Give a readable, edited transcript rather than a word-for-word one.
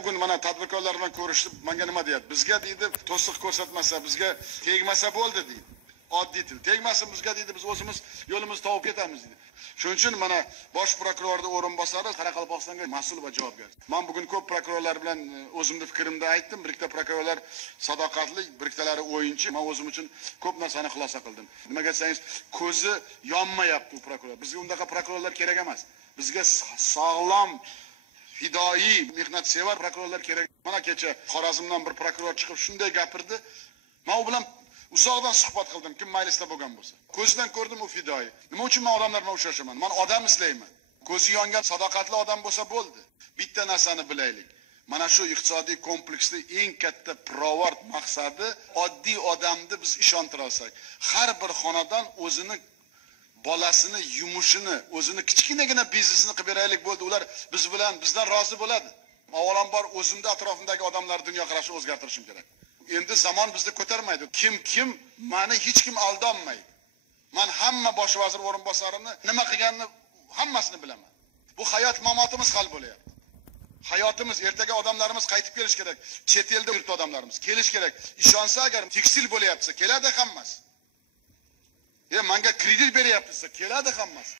Bugun mana tadbirkorlar bilan ko'rishib, menga nima deyapti? Bizga deydi, to'siq ko'rsatmasa, bizga tegmasa bo'ldi deydi. Oddiy til. Tegmasa bizga deydi, biz o'zimiz yo'limizni topib ketamiz deydi. Shuning uchun mana bosh prokurorning o'rinbosari Qoraqalpog'istonga mas'ul va javobgar. Men bugun ko'p prokurorlar bilan o'zimning fikrimni aytdim. Bir ikkita prokurorlar sadoqatli, bir ikkitalari o'yinchi. Men o'zim uchun ko'p narsani xulosa qildim. Nimaga desangiz, ko'zi yonmayapti u prokuror. Bizga undaqa prokurorlar kerak emas. Bizga sog'lom fidoyi, mehnatsevar prokurorlar kerak. Mana kecha Xorazmdan bir prokuror chiqib shunday gapirdi. Men u bilan uzoqdan suhbat qildim, kim maylisda bo'lgan bo'lsa. Ko'zidan ko'rdim u fidoyi. Nima uchun men odamlar bilan uchrashaman? Men odam izlayman. Ko'zi yongan sadoqatli odam bo'lsa bo'ldi. Bitta narsani bilaylik. Mana shu iqtisodiy kompleksning eng katta pirovard maqsadi oddiy odamni biz ishontira olsak. Har bir xonadon o'zini bolasini, yumushini, o'zini kichkinagina biznesini qilib beraylik bo'ldi. Ular biz bilan bizdan rozi bo'ladi. Avvalambor o'zimda atrofimdagi odamlar dunyoqarashini o'zgartirishim kerak. Endi zamon bizni ko'tarmaydi. Kim meni hech kim aldonmaydi. Men hamma bosh vazir o'rinbosarini nima qilganini hammasini bilaman. Bu hayot mamotimiz hal bo'layapti. Hayotimiz, ertaga odamlarimiz qaytib kelish kerak. Chet elda yurtdi odamlarimiz kelish kerak. Ishonsa agar tekstil bo'layapsa, keladi hammasi. Menga kredit beryapsiz, keladi hammasi.